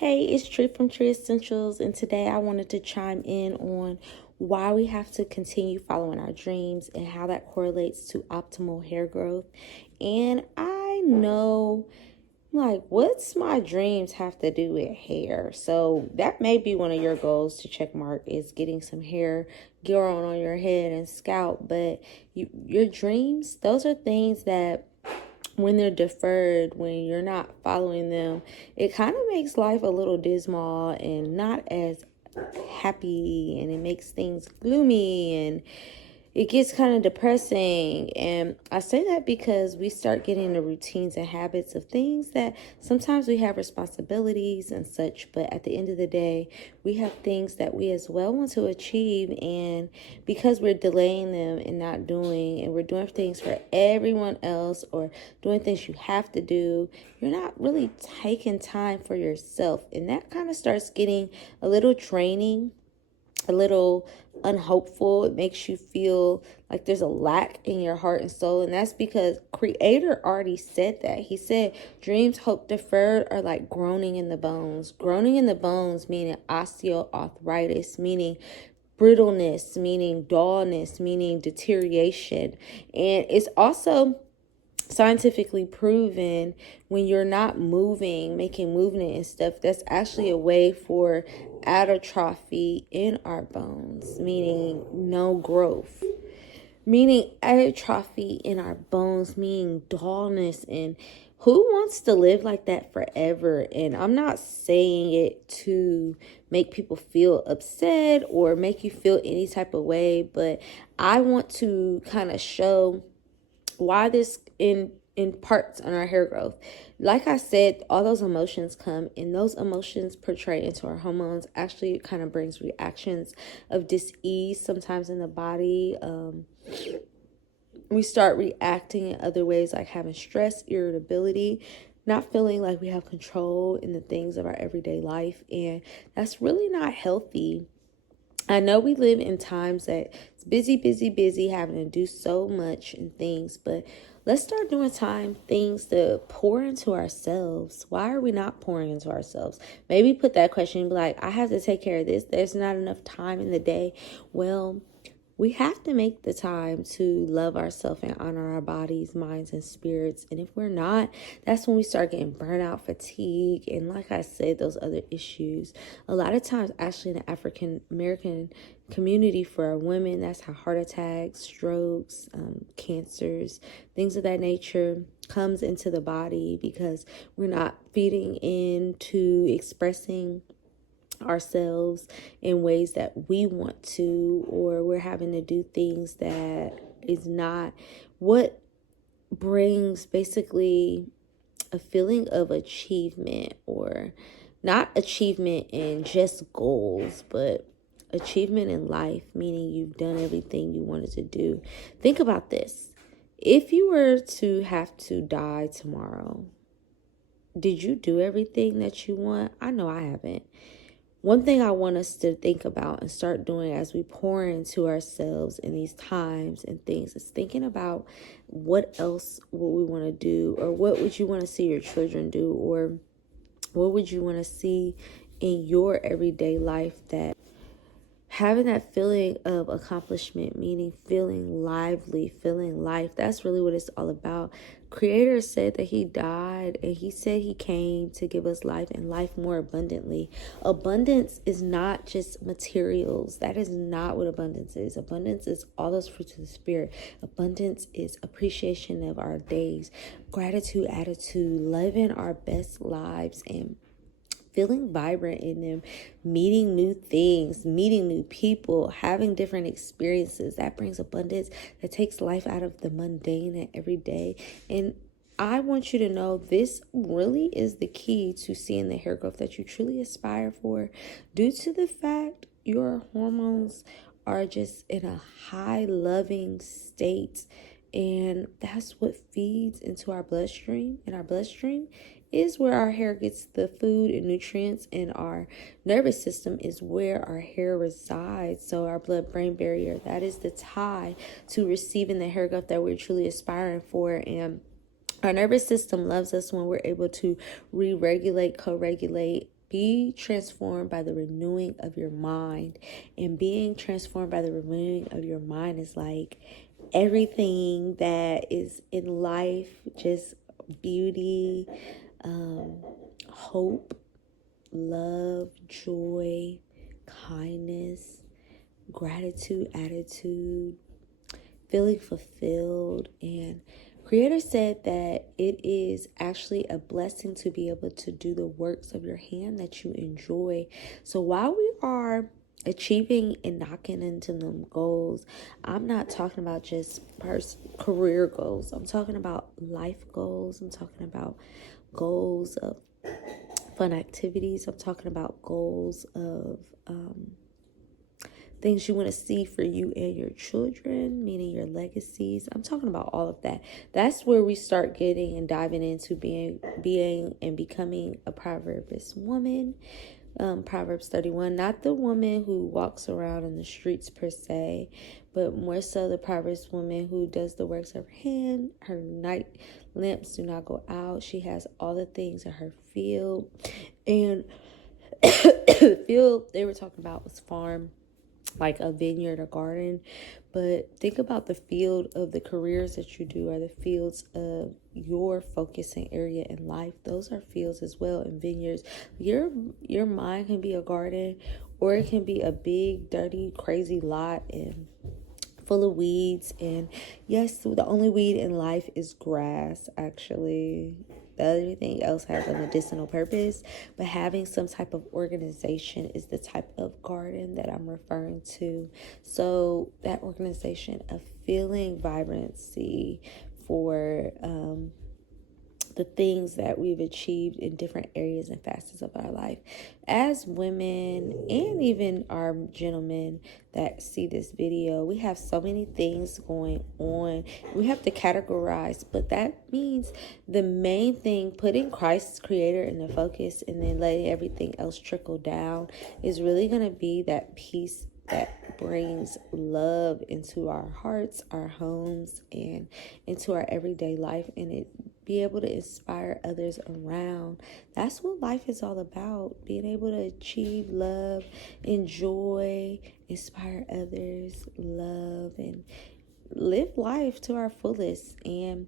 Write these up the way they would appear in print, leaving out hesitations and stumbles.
Hey, it's Tree from Tree Essentials, and today I wanted to chime in on why we have to continue following our dreams and how that correlates to optimal hair growth. And I know, like, what's my dreams have to do with hair? So that may be one of your goals to check mark is getting some hair growing on your head and scalp. But your dreams, those are things that when they're deferred, when you're not following them, it kind of makes life a little dismal and not as happy, and it makes things gloomy and it gets kind of depressing. And I say that because we start getting the routines and habits of things that sometimes we have responsibilities and such, but at the end of the day, we have things that we as well want to achieve. And because we're delaying them and not doing, and we're doing things for everyone else or doing things you have to do, you're not really taking time for yourself. And that kind of starts getting a little draining, a little unhopeful. It makes you feel like there's a lack in your heart and soul. And that's because Creator already said that. He said dreams, hope deferred are like groaning in the bones. Groaning in the bones meaning osteoarthritis, meaning brittleness, meaning dullness, meaning deterioration. And it's also scientifically proven when you're not moving, making movement and stuff, that's actually a way for atrophy in our bones, meaning no growth, meaning atrophy in our bones, meaning dullness. And who wants to live like that forever? And I'm not saying it to make people feel upset or make you feel any type of way, but I want to kind of show why this in parts on our hair growth. Like I said, all those emotions come, and those emotions portray into our hormones. Actually, it kind of brings reactions of dis-ease sometimes in the body. We start reacting in other ways, like having stress, irritability, not feeling like we have control in the things of our everyday life, and that's really not healthy. I know we live in times that it's busy, having to do so much and things, but let's start doing things to pour into ourselves. Why are we not pouring into ourselves? Maybe put that question and be like, I have to take care of this. There's not enough time in the day. Well, we have to make the time to love ourselves and honor our bodies, minds, and spirits. And if we're not, that's when we start getting burnout, fatigue, and like I said, those other issues. A lot of times, actually, in the African American community, for our women, that's how heart attacks, strokes, cancers, things of that nature comes into the body because we're not feeding into expressing ourselves in ways that we want to, or we're having to do things that is not what brings basically a feeling of achievement, or not achievement in just goals, but achievement in life, meaning you've done everything you wanted to do. Think about this. If you were to have to die tomorrow, did you do everything that you want? I know I haven't. One thing I want us to think about and start doing as we pour into ourselves in these times and things is thinking about what else would we want to do, or what would you want to see your children do, or what would you want to see in your everyday life, that having that feeling of accomplishment, meaning feeling lively, feeling life. That's really what it's all about. Creator said that he died, and he said he came to give us life and life more abundantly. Abundance is not just materials. That is not what abundance is. Abundance is all those fruits of the spirit. Abundance is appreciation of our days, gratitude, attitude, living our best lives, and feeling vibrant in them, meeting new things, meeting new people, having different experiences. That brings abundance. That takes life out of the mundane and everyday. And I want you to know this really is the key to seeing the hair growth that you truly aspire for, due to the fact your hormones are just in a high loving state. And that's what feeds into our bloodstream. And our bloodstream is where our hair gets the food and nutrients, and our nervous system is where our hair resides. So our blood-brain barrier, that is the tie to receiving the hair growth that we're truly aspiring for. And our nervous system loves us when we're able to re-regulate, co-regulate Be transformed by the renewing of your mind. And being transformed by the renewing of your mind is like everything that is in life, just beauty, hope, love, joy, kindness, gratitude, attitude, feeling fulfilled. And Creator said that it is actually a blessing to be able to do the works of your hand that you enjoy. So while we are achieving and knocking into them goals, I'm not talking about just career goals. I'm talking about life goals. I'm talking about goals of fun activities. I'm talking about goals of things you want to see for you and your children, meaning your legacies. I'm talking about all of that. That's where we start getting and diving into being and becoming a Proverbs woman. Proverbs 31, not the woman who walks around in the streets per se, but more so the Proverbs woman who does the works of her hand. Her night lamps do not go out. She has all the things in her field. And the field they were talking about was farm, like a vineyard or garden. But think about the field of the careers that you do, or the fields of your focusing area in life. Those are fields as well, and vineyards. Your mind can be a garden, or it can be a big, dirty, crazy lot and full of weeds. And yes, the only weed in life is grass, actually. Everything else has a medicinal purpose, but having some type of organization is the type of garden that I'm referring to. So that organization of feeling vibrancy for the things that we've achieved in different areas and facets of our life. As women, and even our gentlemen that see this video, we have so many things going on. We have to categorize, but that means the main thing, putting Christ's creator in the focus and then letting everything else trickle down, is really going to be that peace that brings love into our hearts, our homes, and into our everyday life, and it be able to inspire others around. That's what life is all about, being able to achieve love, enjoy, inspire others, love, and live life to our fullest, and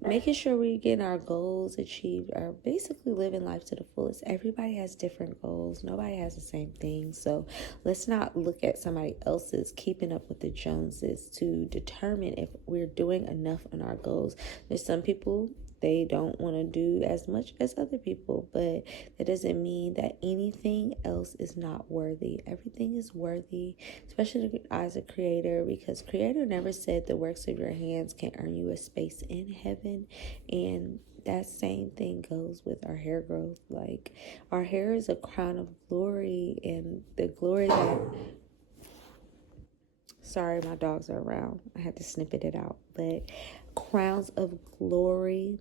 making sure we're getting our goals achieved, or basically living life to the fullest. Everybody has different goals. Nobody has the same thing. So let's not look at somebody else's keeping up with the Joneses to determine if we're doing enough on our goals. There's some people, they don't want to do as much as other people, but that doesn't mean that anything else is not worthy. Everything is worthy, especially as a creator, because creator never said the works of your hands can earn you a space in heaven. And that same thing goes with our hair growth. Like, our hair is a crown of glory, and the glory that... Sorry, my dogs are around. I had to snippet it out. But crowns of glory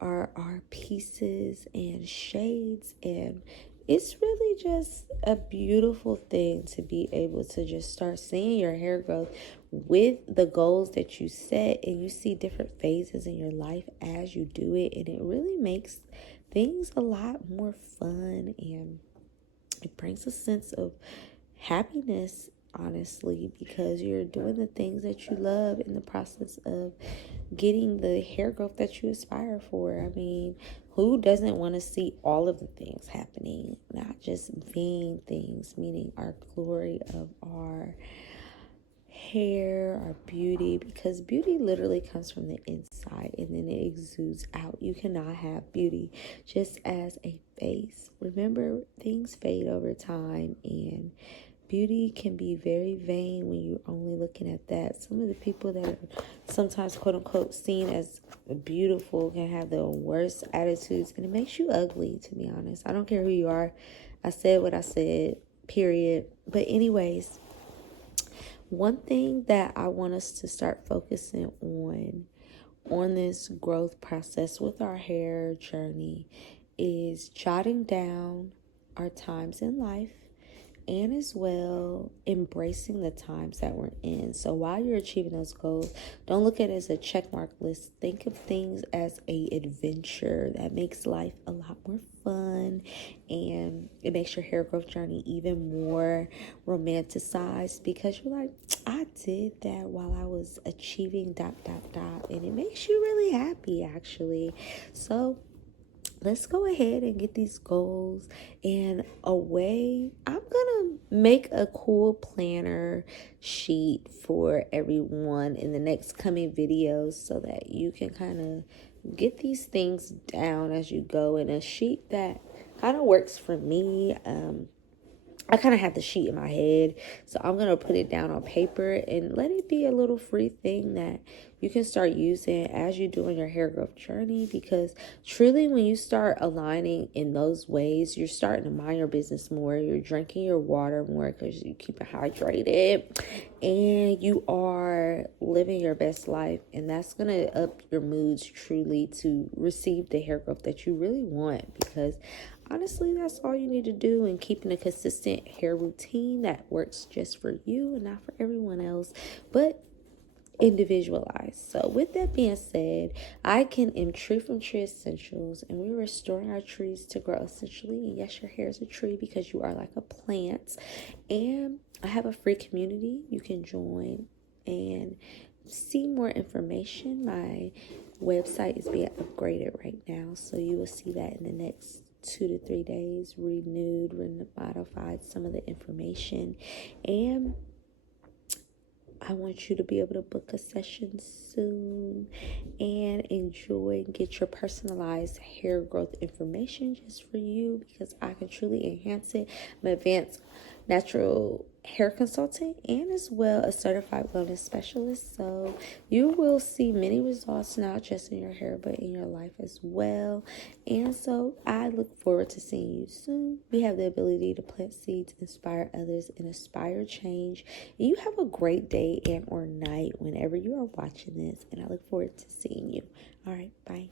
are our pieces and shades, and it's really just a beautiful thing to be able to just start seeing your hair growth with the goals that you set, and you see different phases in your life as you do it, and it really makes things a lot more fun, and it brings a sense of happiness, honestly, because you're doing the things that you love in the process of getting the hair growth that you aspire for. I mean, who doesn't want to see all of the things happening, not just vain things, meaning our glory of our hair, our beauty, because beauty literally comes from the inside and then it exudes out. You cannot have beauty just as a face. Remember, things fade over time, and beauty can be very vain when you're only looking at that. Some of the people that are sometimes quote unquote seen as beautiful can have the worst attitudes, and it makes you ugly, to be honest. I don't care who you are. I said what I said, period. But anyways, one thing that I want us to start focusing on this growth process with our hair journey is jotting down our times in life, and as well embracing the times that we're in. So while you're achieving those goals, don't look at it as a checkmark list. Think of things as a adventure that makes life a lot more fun, and it makes your hair growth journey even more romanticized, because you're like, I did that while I was achieving dot dot dot, and it makes you really happy actually. So let's go ahead and get these goals and away. I'm gonna make a cool planner sheet for everyone in the next coming videos so that you can kind of get these things down as you go in a sheet that kind of works for me. I kind of have the sheet in my head, so I'm going to put it down on paper and let it be a little free thing that you can start using as you're doing your hair growth journey, because truly when you start aligning in those ways, you're starting to mind your business more, you're drinking your water more because you keep it hydrated, and you are living your best life, and that's going to up your moods truly to receive the hair growth that you really want, because honestly, that's all you need to do in keeping a consistent hair routine that works just for you and not for everyone else, but individualized. So with that being said, I can am Tree from Tree Essentials, and we're restoring our trees to grow essentially. And yes, your hair is a tree because you are like a plant. And I have a free community you can join and see more information. My website is being upgraded right now, so you will see that in the next 2 to 3 days, renewed, modified some of the information. And I want you to be able to book a session soon and enjoy and get your personalized hair growth information just for you, because I can truly enhance it. I'm an advanced natural hair consultant and as well a certified wellness specialist. So you will see many results, not just in your hair but in your life as well. And so I look forward to seeing you soon. We have the ability to plant seeds, inspire others, and aspire change. And you have a great day and or night whenever you are watching this, and I look forward to seeing you. All right, bye.